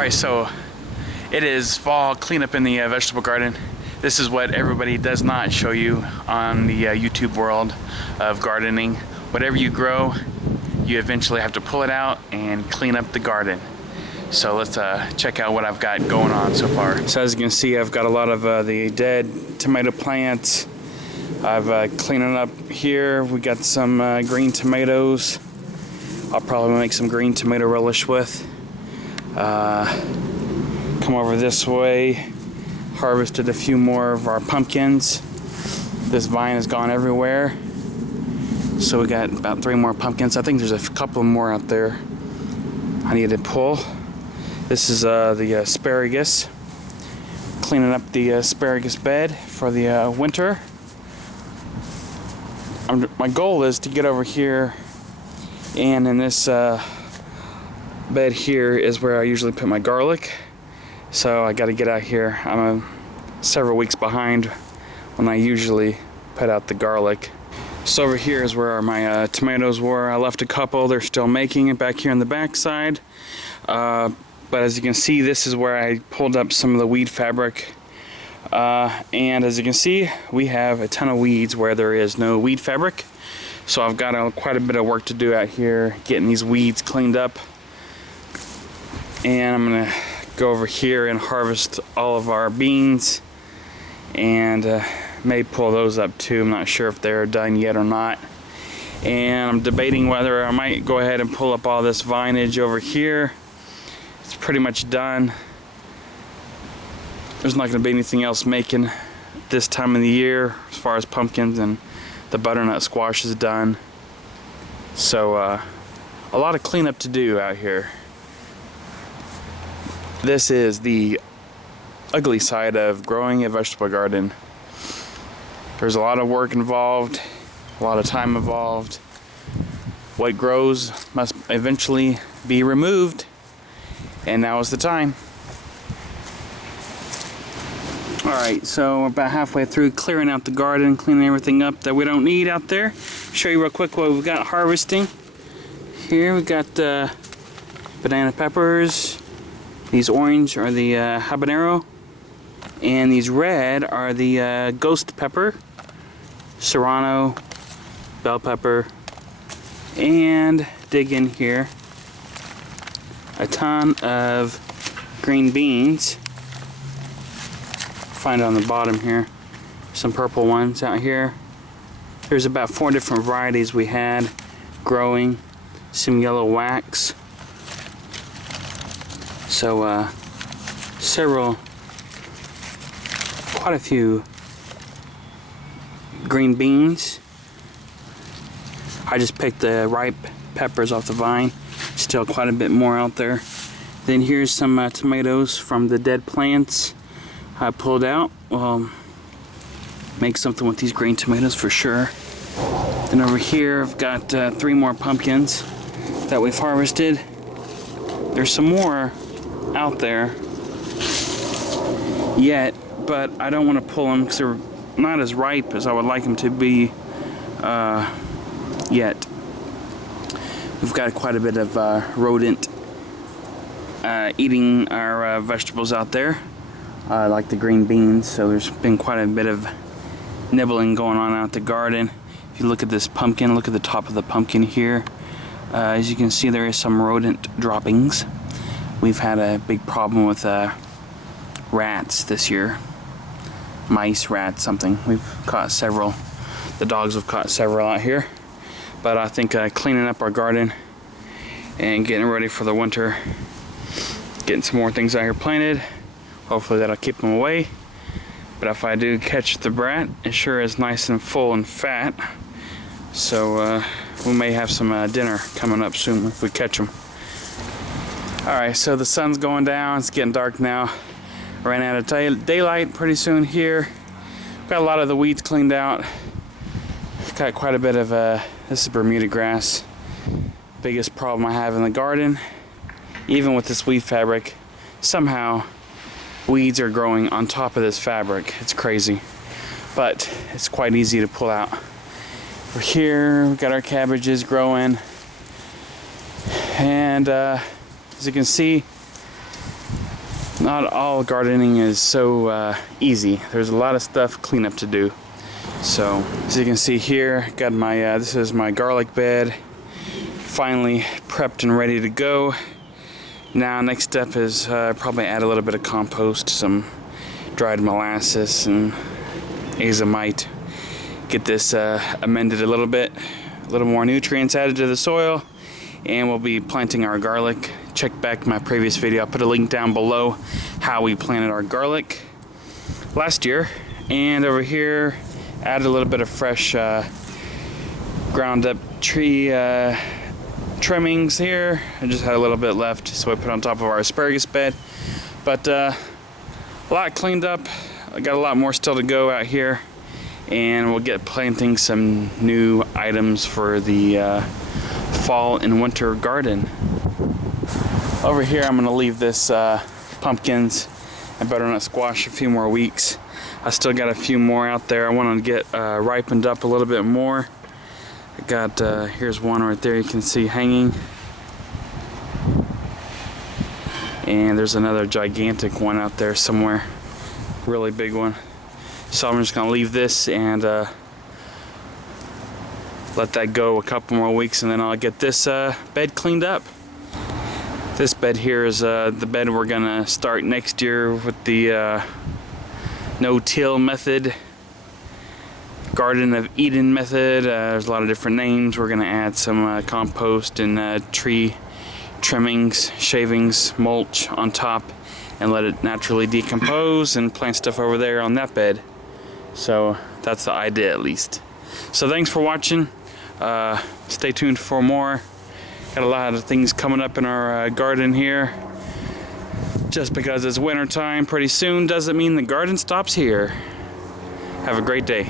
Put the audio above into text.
Alright, so it is fall cleanup in the vegetable garden. This is what everybody does not show you on the YouTube world of gardening. Whatever you grow, you eventually have to pull it out and clean up the garden. So let's check out what I've got going on so far. So as you can see, I've got a lot of the dead tomato plants. I've cleaned it up here. We got some green tomatoes. I'll probably make some green tomato relish with. Come over this way. Harvested a few more of our pumpkins. This vine has gone everywhere. So we got about 3 more pumpkins. I think there's a couple more out there I need to pull. This is the asparagus. Cleaning up the asparagus bed for the winter. My goal is to get over here, and in this bed here is where I usually put my garlic. So I got to get out here. I'm several weeks behind when I usually put out the garlic. So over here is where my tomatoes were. I left a couple. They're still making it back here on the back side. But as you can see, this is where I pulled up some of the weed fabric. And as you can see, we have a ton of weeds where there is no weed fabric. So I've got quite a bit of work to do out here getting these weeds cleaned up. And I'm gonna go over here and harvest all of our beans, and may pull those up too. I'm not sure if they're done yet or not. And I'm debating whether I might go ahead and pull up all this vinage over here. It's pretty much done. There's not going to be anything else making this time of the year as far as pumpkins, and the butternut squash is done. So a lot of cleanup to do out here. This is the ugly side of growing a vegetable garden. There's a lot of work involved, a lot of time involved. What grows must eventually be removed, and now is the time. Alright, so we're about halfway through clearing out the garden, cleaning everything up that we don't need out there. Show you real quick what we've got harvesting. Here we got banana peppers. These orange are the habanero, and these red are the ghost pepper, serrano, bell pepper, and dig in here a ton of green beans. Find it on the bottom here, some purple ones out here. There's about 4 different varieties we had growing, some yellow wax. So quite a few green beans. I just picked the ripe peppers off the vine. Still quite a bit more out there. Then here's some tomatoes from the dead plants I pulled out. Make something with these green tomatoes for sure. Then over here I've got 3 more pumpkins that we've harvested. There's some more out there yet, but I don't want to pull them because they're not as ripe as I would like them to be yet. We've got quite a bit of rodent eating our vegetables out there, like the green beans, so there's been quite a bit of nibbling going on out the garden. If you look at this pumpkin, look at the top of the pumpkin here. As you can see, there is some rodent droppings. We've had a big problem with rats this year. Mice, rats, something. We've caught several. The dogs have caught several out here. But I think cleaning up our garden and getting ready for the winter, getting some more things out here planted. Hopefully that'll keep them away. But if I do catch the rat, it sure is nice and full and fat. So we may have some dinner coming up soon if we catch them. Alright, so the sun's going down. It's getting dark now. Ran out of daylight pretty soon here. Got a lot of the weeds cleaned out. Got quite a bit of this is Bermuda grass. Biggest problem I have in the garden. Even with this weed fabric, somehow weeds are growing on top of this fabric. It's crazy, but it's quite easy to pull out. Over here we've got our cabbages growing, and as you can see, not all gardening is so easy. There's a lot of stuff cleanup to do. So as you can see here, got my this is my garlic bed, finally prepped and ready to go. Now next step is probably add a little bit of compost, some dried molasses and azomite. Get this amended a little bit, a little more nutrients added to the soil, and we'll be planting our garlic. Check back my previous video. I'll put a link down below how we planted our garlic last year. And over here, added a little bit of fresh ground up tree trimmings here. I just had a little bit left, so I put on top of our asparagus bed. But a lot cleaned up. I got a lot more still to go out here, and we'll get planting some new items for the fall and winter garden. Over here, I'm gonna leave this pumpkins and butternut squash a few more weeks. I still got a few more out there. I want to get ripened up a little bit more. I got here's one right there you can see hanging, and there's another gigantic one out there somewhere, really big one. So I'm just gonna leave this and let that go a couple more weeks, and then I'll get this bed cleaned up. This bed here is the bed we're gonna start next year with the no-till method, Garden of Eden method. There's a lot of different names. We're gonna add some compost and tree trimmings, shavings, mulch on top, and let it naturally decompose and plant stuff over there on that bed. So that's the idea, at least. So thanks for watching. Stay tuned for more. Got a lot of things coming up in our garden here. Just because it's winter time pretty soon doesn't mean the garden stops here. Have a great day.